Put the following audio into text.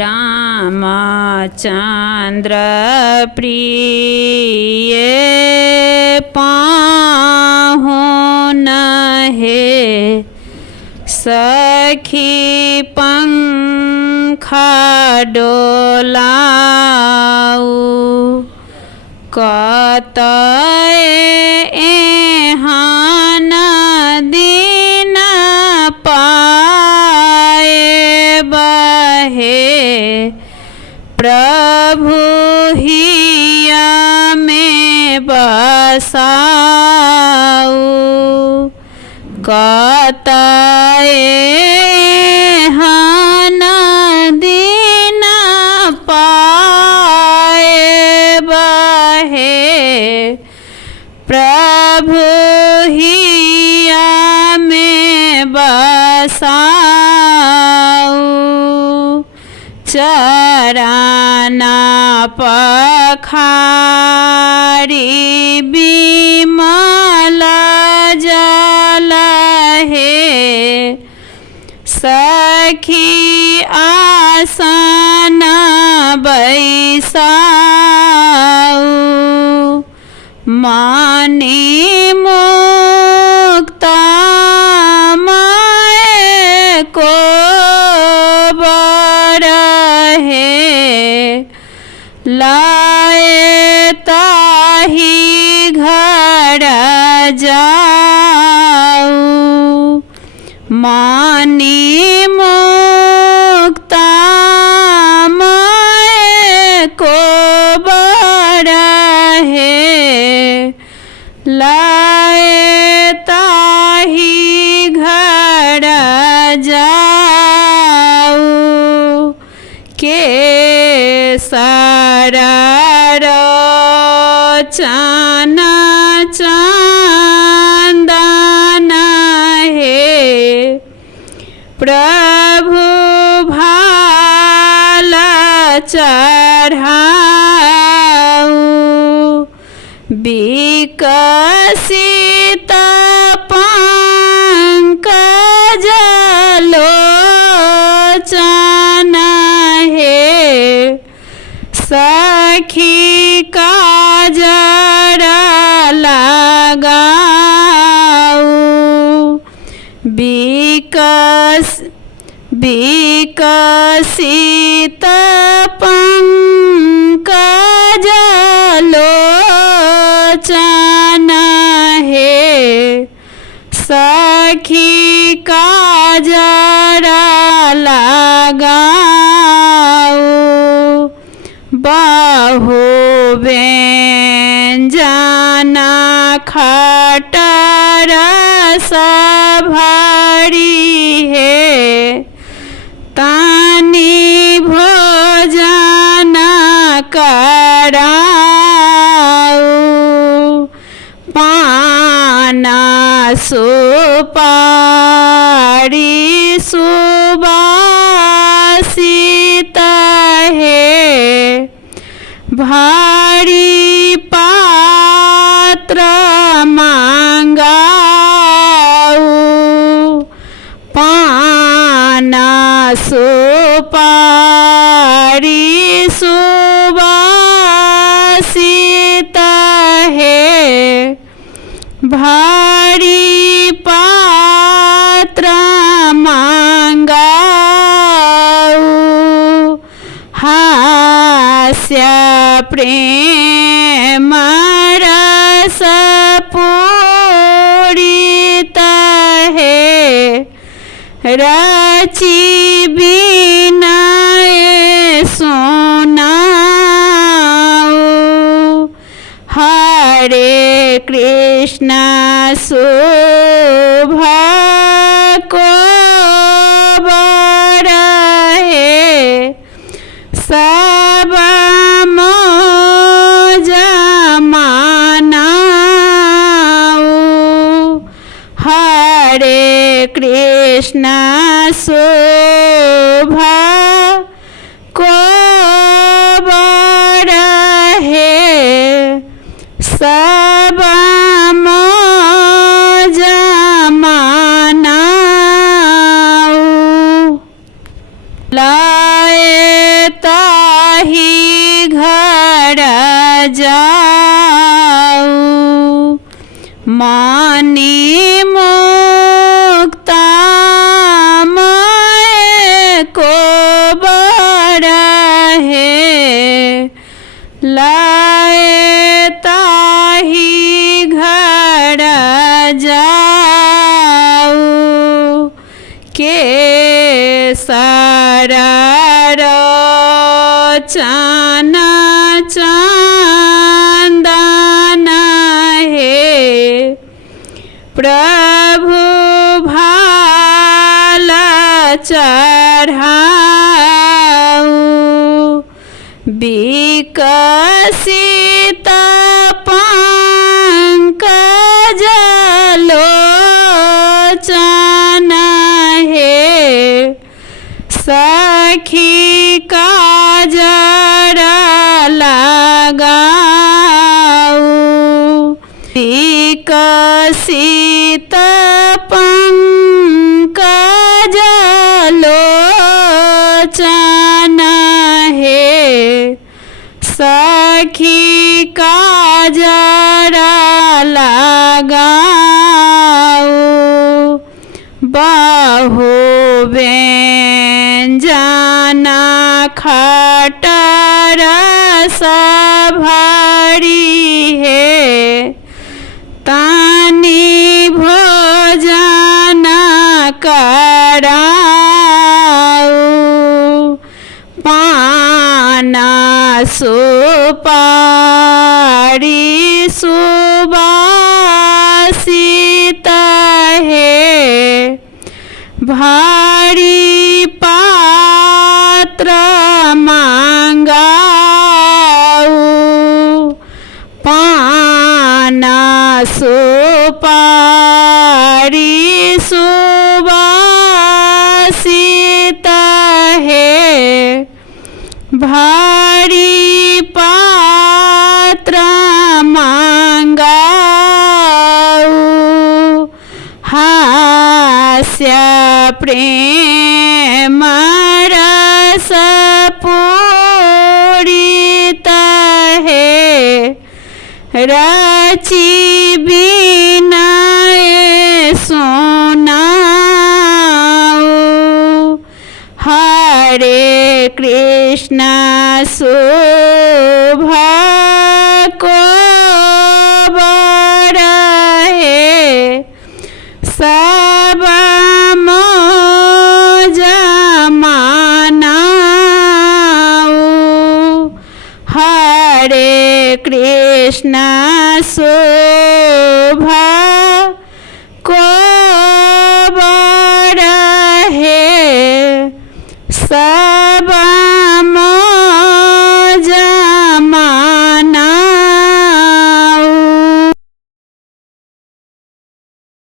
रामचंद्र प्रिय पाहुन हे सखी पंखा डोलाऊ कतय एहन दिन पाए बहे प्रभु हिया में बसाऊ कतय एहन दिन पाए बहे प्रभु हिया में बसाऊ चरना पखारी बिमल जल हे सखी आसन बैसाऊ मानी मुक्ता मैं को बरहे लाए ताही घर जाऊ मानी मुक्ता मैं को बरहे लाए ताही घर जाऊ के सरर चना चंदन हे प्रभु भाल चढ़ाऊ विकसित पंकज लोचन हे सखी काजर लगाऊ विकसित पंकज लोचन हे सखी काजर लगाऊ बहु व्यंजन खटर सभरी है तानी भोजन कराऊ पान सुपारी सुबासित है भारी पात्र मांगाऊ पान सुपारी सुबासित है भारी पात्र मांगाऊ हास्य प्रेम रस पूरित है रचि बिनय सुनाऊ हरे कृष्ण शुभ को बरहे सब मौज मानाऊ हरे कृष्ण शुभ को बरहे सब मौज मानाऊ लाए मणि मुक्ता मैं को बड़ा है लाए ताही घर जाऊ के सारा चाना चांदना है प्रभु भाला चढ़ाऊ विकसित पंकज लोचना है सखी काजर लगाऊ विकसित पंकज लोचना है सखी काजर लगाऊ बहु व्यंजना खटर सभारी है तानी भोजन कराऊ पाना सुपारी सुबासित है भारी पात्र मांगाऊ पाना सुपारी सुबासित है भारी पात्र मांगाऊ हास्य प्रेम रस पूरित है रचि बिनय सुनाऊ हरे कृष्ण शुभ को बड़ा है सब मौज मानाऊ हरे कृष्ण शुभ